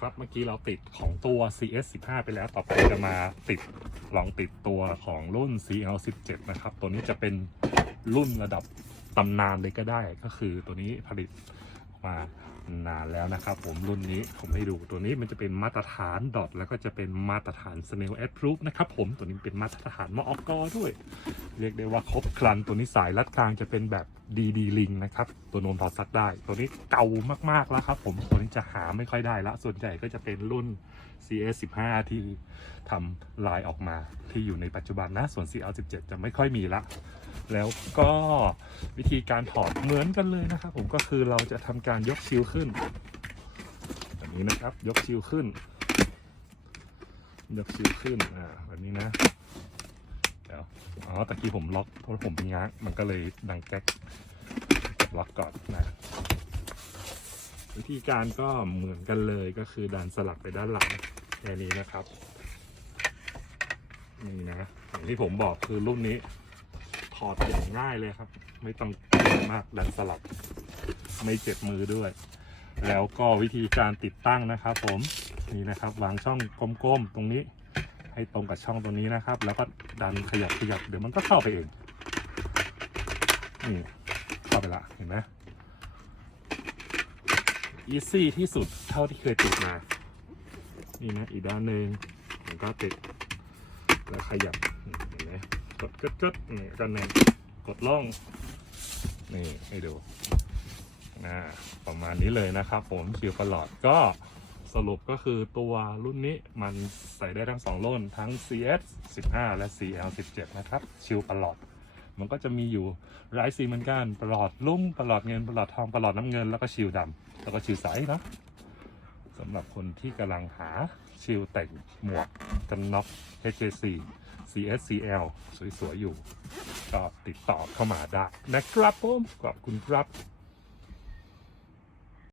ครับเมื่อกี้เราติดของตัว CS 15 ไปแล้วต่อไปจะมาติดลองติดตัวของรุ่น CL 17 นะครับตัวนี้จะเป็นรุ่นระดับตำนานเลยก็ได้ก็คือตัวนี้ผลิต มานานแล้วนะครับ ผมรุ่นนี้ผมให้ดูตัวนี้มันจะเป็นมาตรฐานดอทแล้วก็จะเป็นมาตรฐาน Snail a d Proof นะครับผมตัวนี้เป็นมาตรฐานมออกกด้วย เรียกได้ว่าครบครันตัวนี้สายรัดกลางจะเป็นแบบดีดีลิงนะครับ ตัวโนนถอดซักได้ ตัวนี้เก่ามากๆแล้วครับ ผมตัวนี้จะหาไม่ค่อยได้ละ ส่วนใหญ่ก็จะเป็นรุ่น CS 15 ที่ทำลายออกมาที่อยู่ในปัจจุบันนะส่วน CL 17 จะไม่ค่อยมีละ แล้วก็วิธีการถอดเหมือนกันเลยนะครับผมก็คือเราจะทำการยกชิลขึ้นแบบนี้นะครับ ยกชิลขึ้น ยกชิลขึ้นอ่าแบบนี้นะเดี๋ยวอ๋อตะกี้ผมล็อกเพราะผมเป็นง้างมันก็เลยดังแก๊กล็อกก่อนนะวิธีการก็เหมือนกันเลยก็คือดันสลักไปด้านหลังแค่นี้นะครับนี่นะอย่างที่ผมบอกคือรุ่นนี้ ถอดอย่างง่ายเลยครับ ไม่ต้องมากดันสลับ ไม่เจ็บมือด้วย แล้วก็วิธีการติดตั้งนะครับ ผมนี่นะครับวางช่องกลมๆตรงนี้ ให้ตรงกับช่องตรงนี้นะครับ แล้วก็ดันขยับขยับเดี๋ยวมันก็เข้าไปเองนี่เข้าไปละเห็นไหมอีซี่ที่สุดเท่าที่เคยติดมา นี่นะอีกด้านหนึ่งผมก็ติดแล้วขยับ กดกดกดนี่ก็แน่นกดล่อง นี่ให้ดูนะประมาณนี้เลยนะครับผมคิวประหลอดก็สรุปก็คือตัวรุ่นนี้มันใส่ได้ทั้งสองรุ่นทั้ง CS 15 และ CL 17 นะครับ ชิวประหลอด มันก็จะมีอยู่หลายสีเหมือนกันประหลอดลุ่มประหลอดเงินประหลอดทองประหลอดน้ำเงินแล้วก็ชิวดำแล้วก็ชิวใสนะสำหรับคนที่กำลังหาชิวแต่งหมวกกันน็อก HJC CSCL สวยๆอยู่ ก็ติดต่อเข้ามาได้นะครับผมขอบคุณครับ